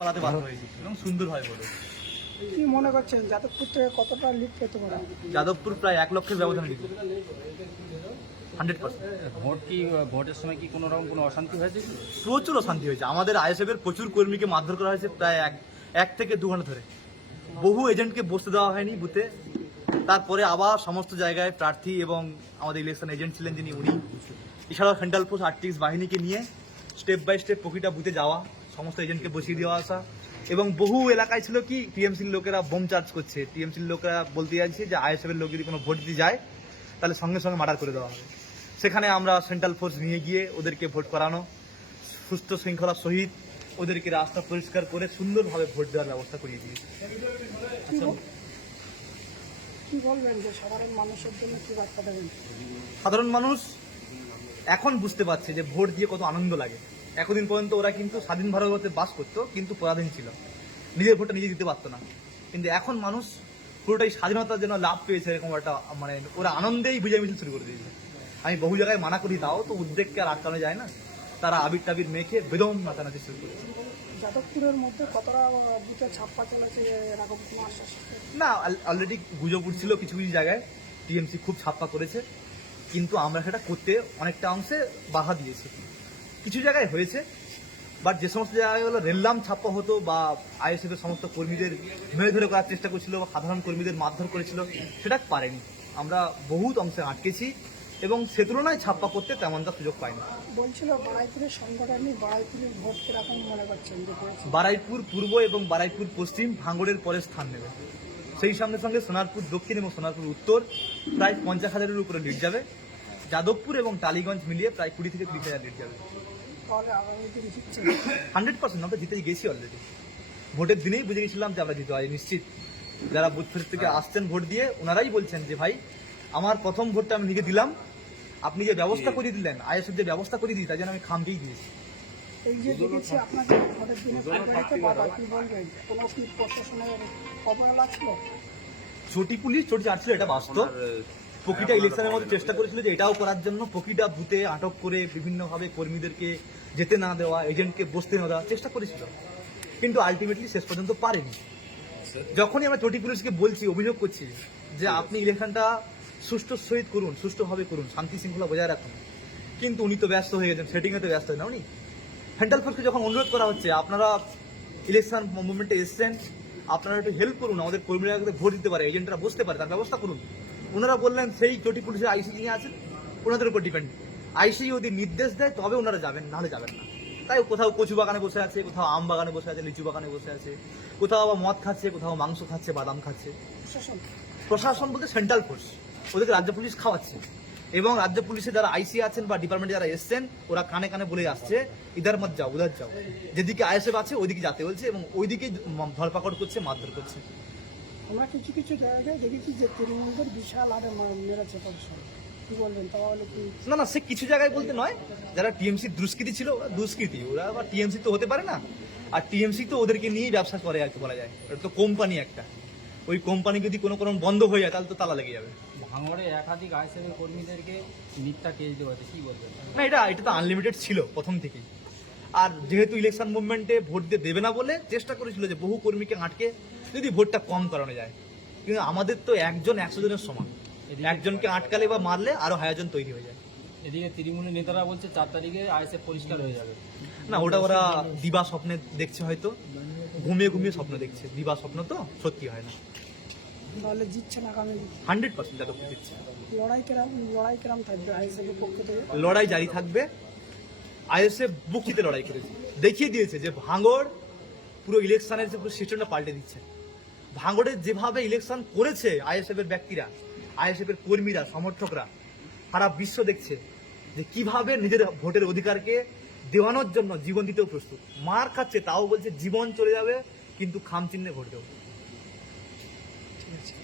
পালাতে বাধ্য হয়েছি এবং সুন্দরভাবে হলো। কি মনে করছেন যাদবপুর থেকে কতটা লিড পেতে পারে? যাদবপুর প্রায় 1 লক্ষের ব্যবধানে জিতবে 100%। ভোটের সময় কি কোনো রকম কোনো অশান্তি হয়েছে? প্রচুর অশান্তি হয়েছে। আমাদের আইএসএফ এর প্রচুর কর্মীকে মারধর করা হয়েছে প্রায় এক থেকে 2 ঘন্টা ধরে। বহু এজেন্টকে বসতে দেওয়া হয়নি বুথে। তারপরে আবার সমস্ত জায়গায় প্রার্থী এবং আমাদের ইলেকশন এজেন্ট ছিলেন যিনি, উনি এছাড়াও সেন্ট্রাল ফোর্স আর্টিক্স বাহিনীকে নিয়ে স্টেপ বাই স্টেপ প্রতিটা বুথে যাওয়া, সমস্ত এজেন্টকে বসিয়ে দেওয়া আসা। এবং বহু এলাকায় ছিল কি টিএমসির লোকেরা বোম চার্জ করছে। টিএমসির লোকেরা বলতে যাচ্ছে যে আইএসএফ এর লোক যদি কোনো ভোট দিতে যায় তাহলে সঙ্গে সঙ্গে মার্ডার করে দেওয়া হবে। সেখানে আমরা সেন্ট্রাল ফোর্স নিয়ে গিয়ে ওদেরকে ভোট করানো, সুস্থ শৃঙ্খলার সহিত ওদেরকে রাস্তা পরিষ্কার করে সুন্দরভাবে ভোট দেওয়ার ব্যবস্থা করিয়ে দিয়েছি। কি বলবেন যে সাধারণ মানুষের জন্য কি বার্তা দেবেন? সাধারণ মানুষ এখন বুঝতে পারছে যে ভোট দিয়ে কত আনন্দ লাগে। এতদিন পর্যন্ত ওরা কিন্তু স্বাধীন ভারতে বাস করতো, কিন্তু পরাধীন ছিল, নিজের ভোটটা নিজে দিতে পারতো না। কিন্তু এখন মানুষ পুরোটাই স্বাধীনতার জন্য লাভ পেয়েছে, এরকম একটা মানে ওরা আনন্দেই বিজয় মিছিল শুরু করে দিয়েছে। আমি বহু জায়গায় মানা করি, তাও তো উদ্বেগকে আর আটকানো যায় না। তারা আবির টাবির মেখে বেদম নাচানাচি শুরু করেছে। যাদবপুরের মধ্যে কতটা বুথে ছাপ্পা চলেছে এরকম কোনো আশ্বাস? না, অলরেডি গুজব উঠছিল কিছু কিছু জায়গায় টিএমসি খুব ছাপ্পা করেছে, কিন্তু আমরা সেটা করতে অনেকটা অংশে বাধা দিয়েছি। কিছু জায়গায় হয়েছে, বাট যে সমস্ত জায়গাগুলো রেললাম ছাপ্পা হতো বা আইএসএফ এর সমস্ত কর্মীদের ধরে ধরে করার চেষ্টা করছিল বা সাধারণ কর্মীদের মারধর করেছিল, সেটা পারেনি। আমরা বহুত অংশে আটকেছি এবং সে তুলনায় ছাপ্পা করতে তেমনটা সুযোগ পাইনি। বলছিল বারাইপুরের সংগঠনই বারাইপুরের ভোট কিরকম মনে করছেন? বারাইপুর পূর্ব এবং বারাইপুর পশ্চিম ভাঙড়ের পরে স্থান নেবে। সেই সঙ্গে সঙ্গে সোনারপুর দক্ষিণ এবং সোনারপুর উত্তর প্রায় 50,000-এর উপরে লিড যাবে। যাদবপুর এবং টালিগঞ্জ মিলিয়ে প্রায় 20 থেকে 30,000 লিড যাবে। তাহলে আগামী দিন জিতছে 100%। আমরা জিতে গেছি অলরেডি। ভোটের দিনেই বুঝে গেছিলাম যে আমরা জিতে পারি নিশ্চিত। যারা বুথ ফেরত থেকে আসছেন ভোট দিয়ে, ওনারাই বলছেন যে ভাই আমার প্রথম ভোটটা আমি নিজে দিলাম, আপনি যে ব্যবস্থা করে দিলেন, আইএসএফ যে ব্যবস্থা করে দিই, তাই জন্য আমি খামকেই দিয়েছি। এই যে দেখেছি আপনাকে ভোটের দিনে বাবা কি বলবেন? কোনো কি প্রশাসনের অবহেলা ছিল? চটি পুলিশ চটি চাটছিল, এটা বাস্তব। প্রতিটা ইলেকশনের মধ্যে চেষ্টা করেছিল যে এটাও করার জন্য, প্রতিটা বুথে আটক করে বিভিন্নভাবে কর্মীদেরকে যেতে না দেওয়া, এজেন্টকে বসতে না দেওয়া চেষ্টা করেছিল, কিন্তু আলটিমেটলি শেষ পর্যন্ত পারেনি। যখনই আমরা চটি পুলিশকে বলছি, অভিযোগ করছি যে আপনি ইলেকশনটা সুষ্ঠু সহিত করুন, সুষ্ঠুভাবে করুন, শান্তি শৃঙ্খলা বজায় রাখুন, কিন্তু উনি তো ব্যস্ত হয়ে গেছেন, সেটিংয়ে তো ব্যস্ত হয়ে না উনি। সেন্ট্রাল ফোর্সকে যখন অনুরোধ করা হচ্ছে আপনারা ইলেকশন মুভমেন্টে এসছেন, আপনারা একটু হেল্প করুন, আমাদের কর্মীরা যাতে ভোট দিতে পারে, এজেন্টরা বসতে পারে, তার ব্যবস্থা করুন। ওনারা বললেন সেই চটি পুলিশের আইসি নিয়ে আছেন, ওনাদের উপর ডিপেন্ড। আইসি যদি নির্দেশ দেয় তবে ওনারা যাবেন, নাহলে যাবেন না। তাই কোথাও কচু বাগানে বসে আছে, কোথাও আম বাগানে বসে আছে, লিচু বাগানে বসে আছে, কোথাও আবার মদ খাচ্ছে, কোথাও মাংস খাচ্ছে, বাদাম খাচ্ছে। প্রশাসন বলতে সেন্ট্রাল ফোর্স ওদেরকে রাজ্য পুলিশ খাওয়াচ্ছে, এবং রাজ্য পুলিশে যারা আইসি আছেন বা ডিপার্টমেন্টে যারা এসছেন, ওরা কানে কানে বলে আসছে ইধার মত যাও, উধার যাও, যেদিকে আইএসএফ আছে ওইদিকে যেতে বলছে, এবং ওইদিকে ধরপাকড় করছে, মারধর করছে। আমরা কিছু কিছু জায়গায় দেখেছি যে তৃণমূলদের বিশাল হারে মেরেছে প্রশাসন, কি বলবেন? তাহলে কি না না, সে কিছু জায়গায় বলতে নয়, যারা টিএমসি দুষ্কৃতী ছিল, ওরা দুষ্কৃতী, ওরা আবার টিএমসি তো হতে পারে না। আর টিএমসি তো ওদেরকে নিয়েই ব্যবসা করে আর কি বলা যায়, ওটা তো কোম্পানি একটা। ওই কোম্পানি যদি কোনো কোনো বন্ধ হয়ে যায় তাহলে তো তালা লেগে যাবে। ভাঙড়ে একাধিক আইএসএফের কর্মীদেরকে মিথ্যা কেস দেওয়া হয়েছে, কি বলবেন? না, এটা তো আনলিমিটেড ছিল প্রথম থেকেই। আর যেহেতু ইলেকশন মুভমেন্টে ভোট দিয়ে দেবে না বলে চেষ্টা করেছিল যে বহু কর্মীকে আটকে যদি ভোটটা কম করানো যায়, কিন্তু আমাদের তো একজন 100 জনের সমান, একজনকে আটকালে বা মারলে আরো 1000 জন তৈরি হয়ে যায়। এদিকে তৃণমূলের নেতারা বলছে 4 তারিখে আইএসএফ পরিষ্কার হয়ে যাবে। না, ওটা ওরা দিবা স্বপ্নে দেখছে, হয়তো ঘুমিয়ে ঘুমিয়ে স্বপ্ন দেখছে। দিবা স্বপ্ন তো সত্যি হয় না। তাহলে জিতছে না আগামী 100% যাদবপুর দিচ্ছে। লড়াই কেরাম থাকবে আইএসএফের পক্ষ থেকে? লড়াই জারি থাকবে। আইএসএফ বুকচিতে লড়াই করেছে, দেখিয়ে দিয়েছে যে ভাঙড় পুরো ইলেকশনের পুরো সিস্টেমটা পাল্টে দিচ্ছে। ভাঙড়ে যেভাবে ইলেকশন করেছে আইএসএফ এর ব্যক্তিরা, আইএসএফ এর কর্মীরা, সমর্থকরা, সারা বিশ্ব দেখছে যে কিভাবে নিজের ভোটের অধিকারকে দেওয়ানোর জন্য জীবন দিতেও প্রস্তুত। মার খাচ্ছে, তাও বলছে জীবন চলে যাবে কিন্তু খাম চিহ্নে ভোট দেবো। ঠিক আছে।